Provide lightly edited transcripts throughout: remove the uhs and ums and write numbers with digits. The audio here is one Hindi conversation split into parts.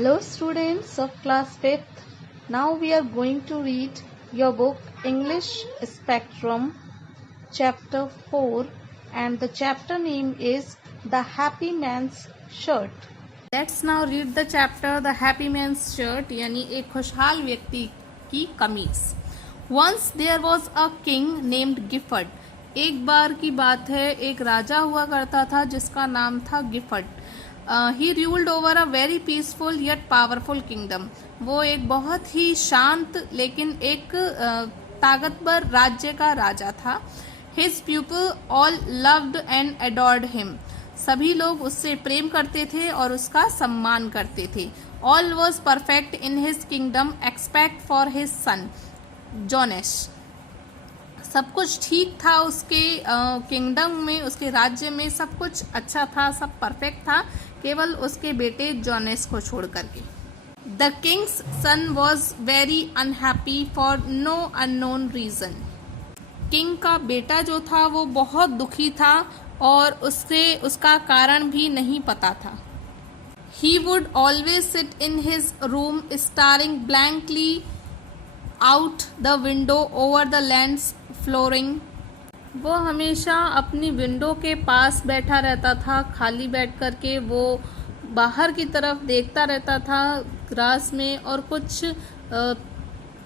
Hello students of class 5th. Now we are going to read your book English Spectrum chapter 4 and the chapter name is The Happy Man's Shirt. Let's now read the chapter The Happy Man's Shirt यानी एक खुशहाल व्यक्ति की कमीज. Once there was a king named Gifford. एक बार की बात है, एक राजा हुआ करता था जिसका नाम था Gifford. He ruled over a very peaceful yet powerful kingdom. वो एक बहुत ही शांत लेकिन एक ताकतवर राज्य का राजा था. His people all loved and adored him. सभी लोग उससे प्रेम करते थे और उसका सम्मान करते थे. All was perfect in his kingdom except for his son, Jonas. सब कुछ ठीक था उसके किंगडम में, उसके राज्य में सब कुछ अच्छा था, सब परफेक्ट था, केवल उसके बेटे जोनेस को छोड़ करके. The king's son was very unhappy for no unknown reason. King का बेटा जो था वो बहुत दुखी था और उसका कारण भी नहीं पता था. He would always sit in his room starring blankly out the window over the lands flooring. वो हमेशा अपनी विंडो के पास बैठा रहता था, खाली बैठ करके वो बाहर की तरफ देखता रहता था ग्रास में और कुछ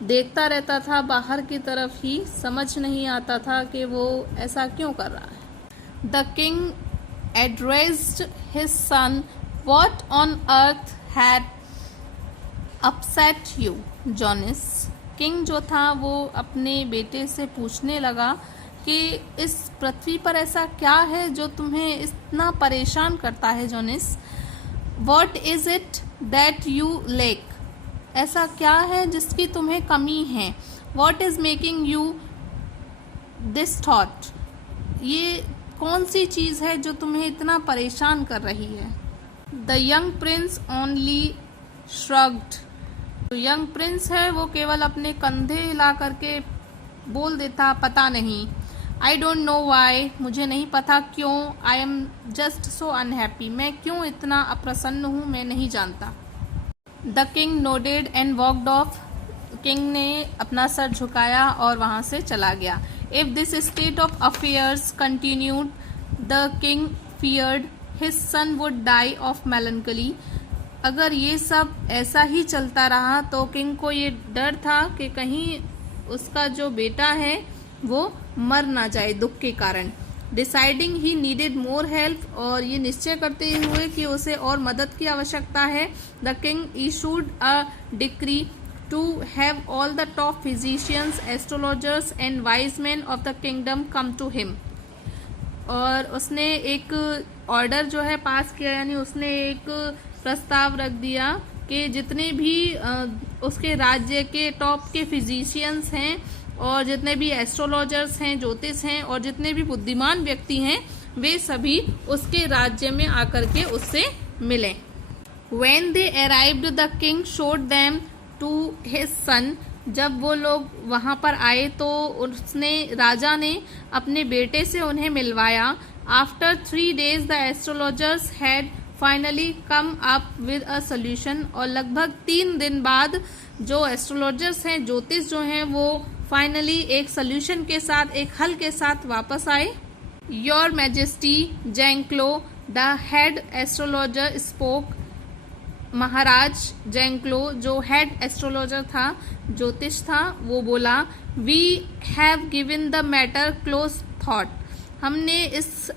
देखता रहता था बाहर की तरफ ही. समझ नहीं आता था कि वो ऐसा क्यों कर रहा है. The king addressed his son, what on earth had upset you Jones. King जो था वो अपने बेटे से पूछने लगा कि इस पृथ्वी पर ऐसा क्या है जो तुम्हें इतना परेशान करता है Jones. What is it that you lack. ऐसा क्या है जिसकी तुम्हें कमी है. What is making you this thought. ये कौन सी चीज है जो तुम्हें इतना परेशान कर रही है. The young Prince only shrugged. जो यंग प्रिंस है वो केवल अपने कंधे हिला करके बोल देता, पता नहीं. I don't know why. मुझे नहीं पता क्यों. I am just so unhappy. मैं क्यों इतना अप्रसन्न हूँ, मैं नहीं जानता. The king nodded and walked off. King ने अपना सर झुकाया और वहां से चला गया. If this state of affairs continued the king feared his son would die of melancholy. अगर ये सब ऐसा ही चलता रहा तो किंग को ये डर था कि कहीं उसका जो बेटा है वो मर ना जाए दुख के कारण. Deciding he needed more help. और ये निश्चय करते हुए कि उसे और मदद की आवश्यकता है, the king issued a decree to have all the top physicians, astrologers and wise man of the kingdom come to him. और उसने एक ऑर्डर जो है पास किया, यानी उसने एक प्रस्ताव रख दिया कि जितने भी उसके राज्य के टॉप के फिजिशियंस हैं और जितने भी एस्ट्रोलॉजर्स हैं, ज्योतिष हैं और जितने भी बुद्धिमान व्यक्ति हैं वे सभी उसके राज्य में आकर के उससे मिले. When they arrived, the king showed them to his son. जब वो लोग वहां पर आए तो राजा ने अपने बेटे से उन्हें मिलवाया. After 3 days the astrologers had finally come up with a solution. और लगभग 3 दिन बाद जो एस्ट्रोलॉजर्स हैं, ज्योतिष जो हैं, वो फाइनली एक सोल्यूशन के साथ, एक हल के साथ वापस आए. Your majesty Zanklo the head astrologer spoke. महाराज जैंक्लो जो हेड एस्ट्रोलॉजर था, ज्योतिष था, वो बोला, we have given the matter close thought. हमने इस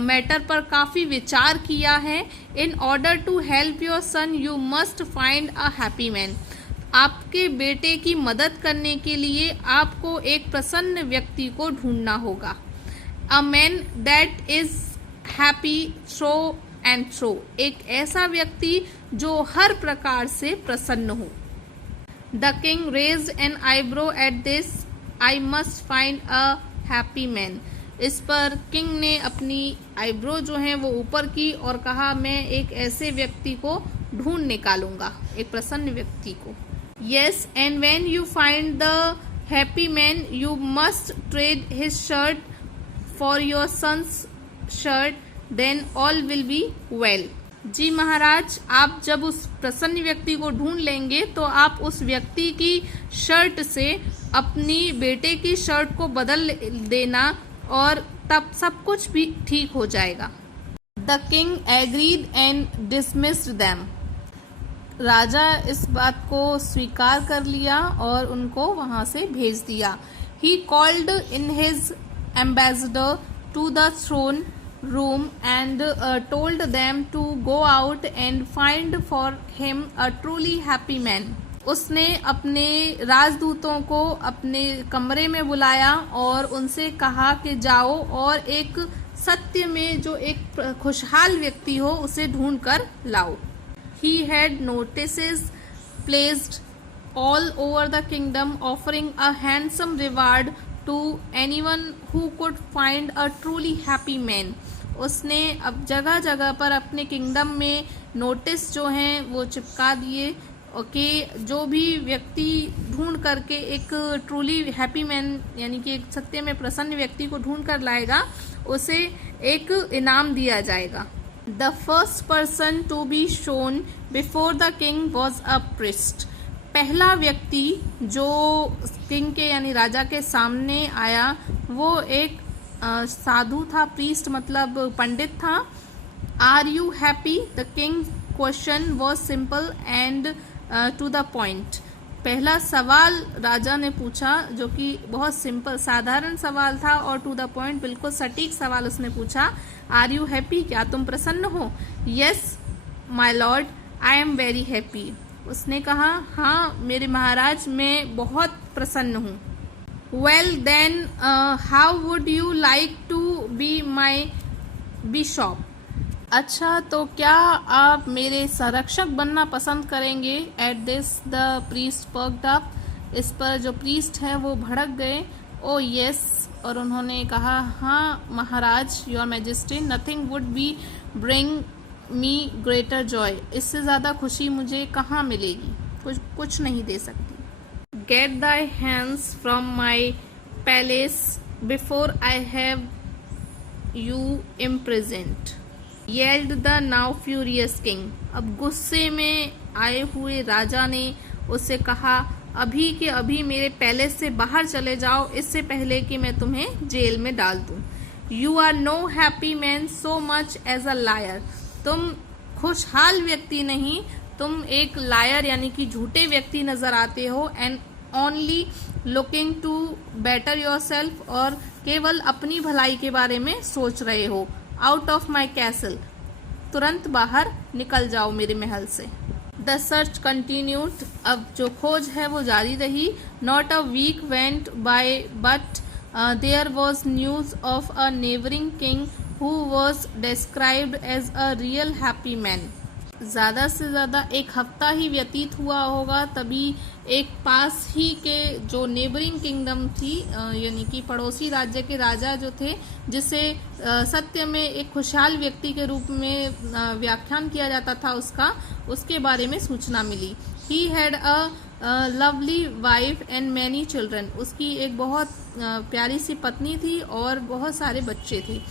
मैटर पर काफ़ी विचार किया है. In order to help your son you must find a happy man. आपके बेटे की मदद करने के लिए आपको एक प्रसन्न व्यक्ति को ढूंढना होगा. A man that is happy through and through. एक ऐसा व्यक्ति जो हर प्रकार से प्रसन्न हो. The king raised an eyebrow at this. I must find a happy man. इस पर किंग ने अपनी आईब्रो जो है वो ऊपर की और कहा, मैं एक ऐसे व्यक्ति को ढूंढ निकालूंगा, एक प्रसन्न व्यक्ति को. Yes, and when you find the happy man you must trade his shirt for your son's shirt, then all will be well. जी महाराज, आप जब उस प्रसन्न व्यक्ति को ढूंढ लेंगे तो आप उस व्यक्ति की शर्ट से अपनी बेटे की शर्ट को बदल देना और तब सब कुछ भी ठीक हो जाएगा। The king agreed and dismissed them. राजा इस बात को स्वीकार कर लिया और उनको वहां से भेज दिया। He called in his ambassador to the throne room and told them to go out and find for him a truly happy man. उसने अपने राजदूतों को अपने कमरे में बुलाया और उनसे कहा कि जाओ और एक सत्य में जो एक खुशहाल व्यक्ति हो उसे ढूंढ कर लाओ। He had notices placed all over the kingdom offering a handsome reward to anyone who could find a truly happy man. उसने अब जगह जगह पर अपने किंगडम में नोटिस जो हैं वो चिपका दिए कि जो भी व्यक्ति ढूंढ करके एक ट्रूली हैप्पी मैन यानी कि एक सत्य में प्रसन्न व्यक्ति को ढूंढ कर लाएगा उसे एक इनाम दिया जाएगा। The first person to be shown before the king was a priest. पहला व्यक्ति जो किंग के यानी राजा के सामने आया वो एक साधु था, प्रीस्ट मतलब पंडित था। Are you happy? The king question was simple and to the point. पहला सवाल राजा ने पूछा जो कि बहुत सिंपल साधारण सवाल था और टू द पॉइंट बिल्कुल सटीक सवाल उसने पूछा। Are you happy? क्या तुम प्रसन्न हो? Yes my lord, I am very happy. उसने कहा हाँ मेरे महाराज मैं बहुत प्रसन्न हूँ। Well then how would you like to be my bishop? अच्छा तो क्या आप मेरे संरक्षक बनना पसंद करेंगे? At this the priest perked up. इस पर जो प्रीस्ट है वो भड़क गए। ओ यस, और उन्होंने कहा हाँ महाराज, your majesty, nothing would be bring me greater joy. इससे ज़्यादा खुशी मुझे कहाँ मिलेगी, कुछ नहीं दे सकती। Get thee hence from my palace before I have you imprisoned, yelled the now furious king. अब गुस्से में आए हुए राजा ने उससे कहा अभी के अभी मेरे पैलेस से बाहर चले जाओ इससे पहले कि मैं तुम्हें जेल में डाल दूं। You are no happy man so much as a liar. तुम खुशहाल व्यक्ति नहीं, तुम एक लायर यानी कि झूठे व्यक्ति नजर आते हो। And only looking to better yourself, और केवल अपनी भलाई के बारे में सोच रहे हो। आउट ऑफ माई कैसल, तुरंत बाहर निकल जाओ मेरे महल से। The search continued. अब जो खोज है वो जारी रही। Not a week went by but there was news of a neighbouring king who was described as a real happy man. ज़्यादा से ज़्यादा एक हफ्ता ही व्यतीत हुआ होगा तभी एक पास ही के जो नेबरिंग किंगडम थी यानी कि पड़ोसी राज्य के राजा जो थे, जिसे सत्य में एक खुशहाल व्यक्ति के रूप में व्याख्यान किया जाता था उसके बारे में सूचना मिली। He had a lovely wife and many children. उसकी एक बहुत प्यारी सी पत्नी थी और बहुत सारे बच्चे थे।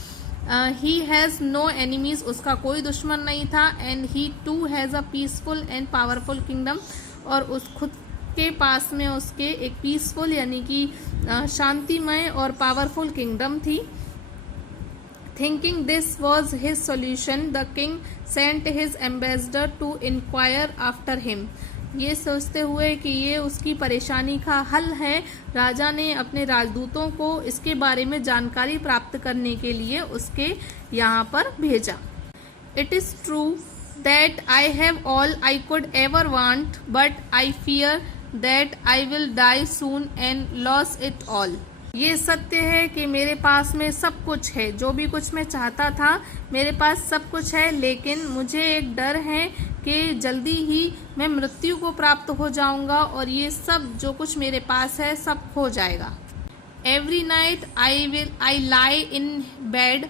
ही हैज़ नो एनिमीज, उसका कोई दुश्मन नहीं था। And he too has a peaceful and powerful kingdom, और उस खुद के पास में उसके एक पीसफुल यानी कि शांतिमय और पावरफुल किंगडम थी। Thinking this was his solution the king sent his ambassador to inquire after him. ये सोचते हुए कि ये उसकी परेशानी का हल है, राजा ने अपने राजदूतों को इसके बारे में जानकारी प्राप्त करने के लिए उसके यहाँ पर भेजा। It is true that I have all I could ever want but I fear that I will die soon and lose it all. ये सत्य है कि मेरे पास में सब कुछ है, जो भी कुछ मैं चाहता था मेरे पास सब कुछ है, लेकिन मुझे एक डर है कि जल्दी ही मैं मृत्यु को प्राप्त हो जाऊंगा और ये सब जो कुछ मेरे पास है सब खो जाएगा। Every night I lie in bed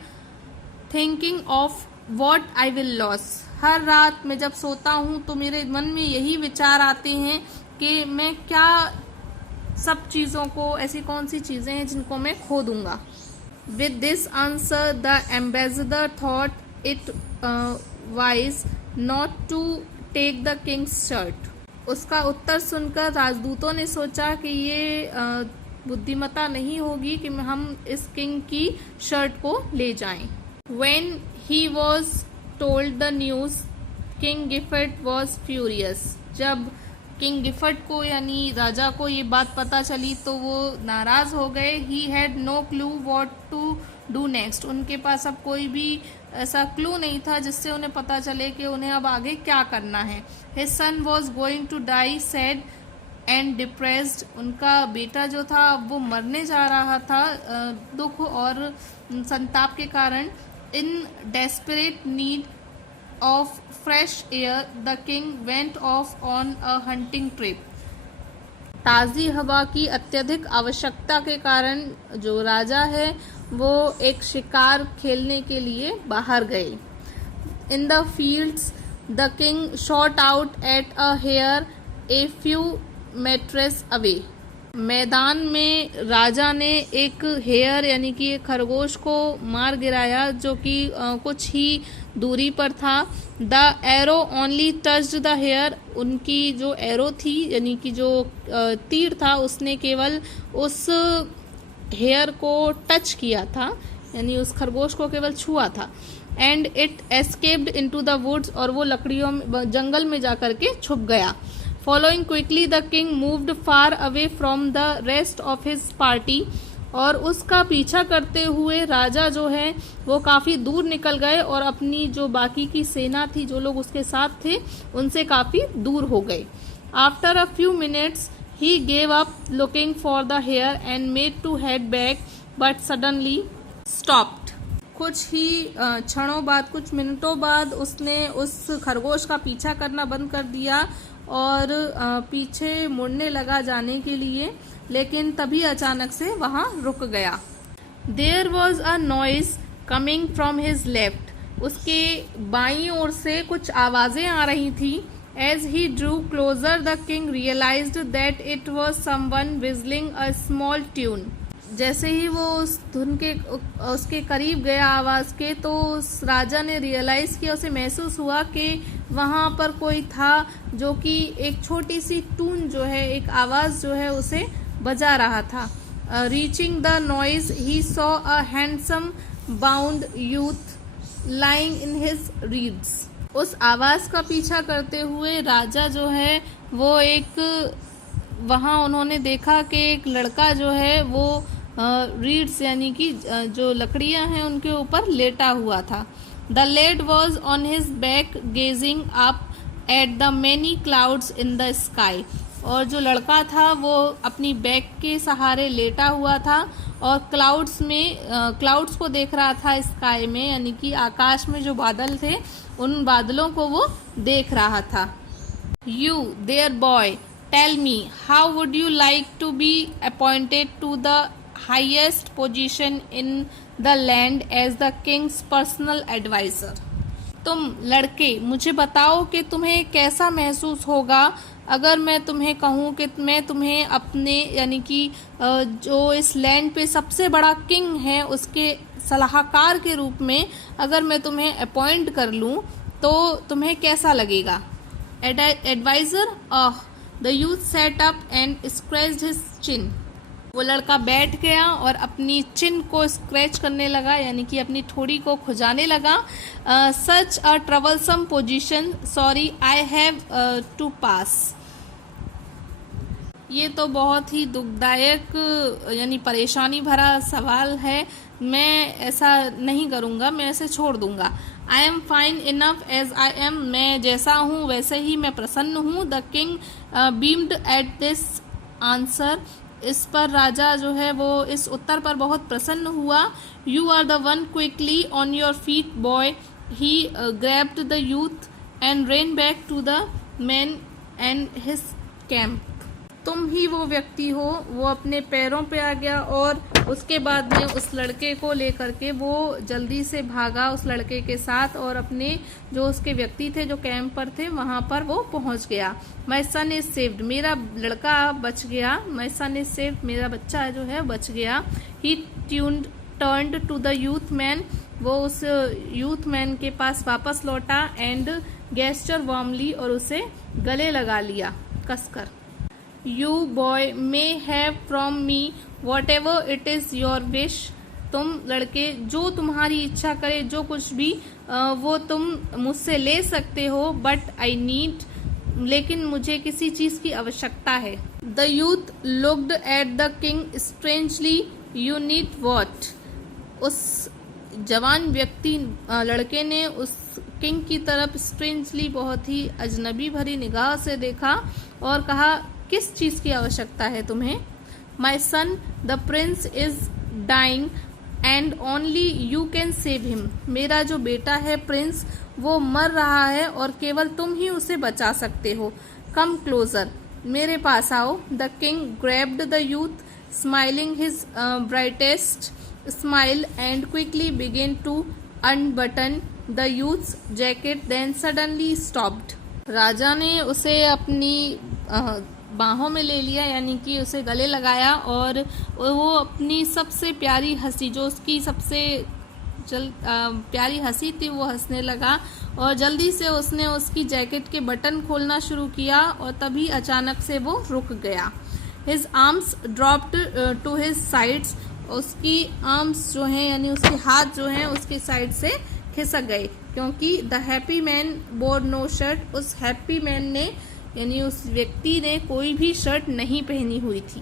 thinking of what I will lose. हर रात मैं जब सोता हूँ तो मेरे मन में यही विचार आते हैं कि मैं क्या सब चीज़ों को, ऐसी कौन सी चीज़ें हैं जिनको मैं खो दूंगा। With this answer the ambassador thought it wise not to take the king's shirt. उसका उत्तर सुनकर राजदूतों ने सोचा कि ये बुद्धिमता नहीं होगी कि हम इस किंग की शर्ट को ले जाएं। When he was told the news, King Gifford was furious. जब किंग गिफर्ड को यानी राजा को ये बात पता चली तो वो नाराज हो गए। He had no clue what to do next. उनके पास अब कोई भी ऐसा क्लू नहीं था जिससे उन्हें पता चले कि उन्हें अब आगे क्या करना है। His son was going to die sad and depressed. उनका बेटा जो था अब वो मरने जा रहा था दुख और संताप के कारण। In desperate need of fresh air, the king went off on a hunting trip. ताज़ी हवा की अत्यधिक आवश्यकता के कारण जो राजा है वो एक शिकार खेलने के लिए बाहर गए। In the fields, the king shot out at a hare a few meters away. मैदान में राजा ने एक हेयर यानी कि एक खरगोश को मार गिराया जो कि कुछ ही दूरी पर था। The arrow only touched the hare. उनकी जो एरो थी यानी कि जो तीर था उसने केवल उस हेयर को टच किया था यानी उस खरगोश को केवल छुआ था। And it escaped into the woods. और वो लकड़ियों में जंगल में जाकर के छुप गया। Following quickly, the king moved far away from the rest of his party. और उसका पीछा करते हुए राजा जो है वो काफ़ी दूर निकल गए और अपनी जो बाकी की सेना थी जो लोग उसके साथ थे उनसे काफ़ी दूर हो गए। After a few minutes, he gave up looking for the hare and made to head back, but suddenly stopped. कुछ ही क्षणों बाद, कुछ मिनटों बाद उसने उस खरगोश का पीछा करना बंद कर दिया और पीछे मुड़ने लगा जाने के लिए, लेकिन तभी अचानक से वहाँ रुक गया। There was a noise coming from his left. उसके बाईं ओर से कुछ आवाज़ें आ रही थी। As he drew closer, the king realized that it was someone whistling a small tune. जैसे ही वो उस धुन के उसके करीब गया आवाज़ के तो उस राजा ने रियलाइज़ किया, उसे महसूस हुआ कि वहाँ पर कोई था जो कि एक छोटी सी टून जो है एक आवाज़ जो है उसे बजा रहा था। Reaching the noise he saw a handsome bound youth lying in his reads. उस आवाज़ का पीछा करते हुए राजा जो है वो एक वहाँ उन्होंने देखा कि एक लड़का जो है वो रीड्स यानी कि जो लकड़ियाँ हैं उनके ऊपर लेटा हुआ था। The lad was on his back gazing up at the many clouds in the sky. और जो लड़का था वो अपनी बैक के सहारे लेटा हुआ था और क्लाउड्स को देख रहा था स्काई में यानी कि आकाश में जो बादल थे उन बादलों को वो देख रहा था। You there boy, tell me how would you like to be appointed to the highest position in the land as the king's personal adviser. तुम लड़के मुझे बताओ कि तुम्हें कैसा महसूस होगा अगर मैं तुम्हें कहूँ कि मैं तुम्हें अपने यानी कि जो इस लैंड पे सबसे बड़ा किंग है उसके सलाहकार के रूप में अगर मैं तुम्हें अपॉइंट कर लूँ तो तुम्हें कैसा लगेगा. Adviser. The youth sat up and scratched his chin. वो लड़का बैठ गया और अपनी चिन को स्क्रैच करने लगा यानी कि अपनी ठोड़ी को खुजाने लगा. Such a troublesome position, sorry I have to pass. ये तो बहुत ही दुखदायक यानी परेशानी भरा सवाल है, मैं ऐसा नहीं करूँगा, मैं ऐसे छोड़ दूँगा. I am fine enough as I am. मैं जैसा हूँ वैसे ही मैं प्रसन्न हूँ. The king beamed at this answer. इस पर राजा जो है वो इस उत्तर पर बहुत प्रसन्न हुआ. You are the one, quickly on your feet boy. He grabbed the youth and ran back to the man and his camp. तुम ही वो व्यक्ति हो. वो अपने पैरों पे आ गया और उसके बाद में उस लड़के को लेकर के वो जल्दी से भागा उस लड़के के साथ और अपने जो उसके व्यक्ति थे जो कैंप पर थे वहाँ पर वो पहुँच गया. My son is saved. मेरा लड़का बच गया. My son is saved. मेरा बच्चा जो है बच गया. He turned turned to the youth man, वो उस यूथ मैन के पास वापस लौटा, एंड गेस्चर वार्मली, और उसे गले लगा लिया कसकर। You boy may have from me what ever it is your wish, तुम लड़के जो तुम्हारी इच्छा करे, जो कुछ भी वो तुम मुझसे ले सकते हो, बट आई नीड, लेकिन मुझे किसी चीज की आवश्यकता है। The youth looked at the king strangely, you need what, उस जवान व्यक्ति लड़के ने उस किंग की तरफ स्ट्रेंजली, बहुत ही अजनबी भरी निगाह से देखा और कहा, किस चीज की आवश्यकता है तुम्हें? My son the prince is dying and only you can save him, मेरा जो बेटा है प्रिंस वो मर रहा है और केवल तुम ही उसे बचा सकते हो। कम क्लोजर, मेरे पास आओ। The king grabbed the youth smiling his brightest smile and quickly began to unbutton the youth's jacket, then suddenly stopped. राजा ने उसे अपनी बाहों में ले लिया, यानी कि उसे गले लगाया, और वो अपनी सबसे प्यारी हंसी, जो उसकी सबसे प्यारी हंसी थी, वो हंसने लगा, और जल्दी से उसने उसकी जैकेट के बटन खोलना शुरू किया, और तभी अचानक से वो रुक गया। His arms dropped to his sides, उसकी आर्म्स जो हैं यानी उसके हाथ जो हैं उसके साइड से खिसक गए, क्योंकि the happy man bore no shirt, उस हैप्पी मैन ने यानी उस व्यक्ति ने कोई भी शर्ट नहीं पहनी हुई थी।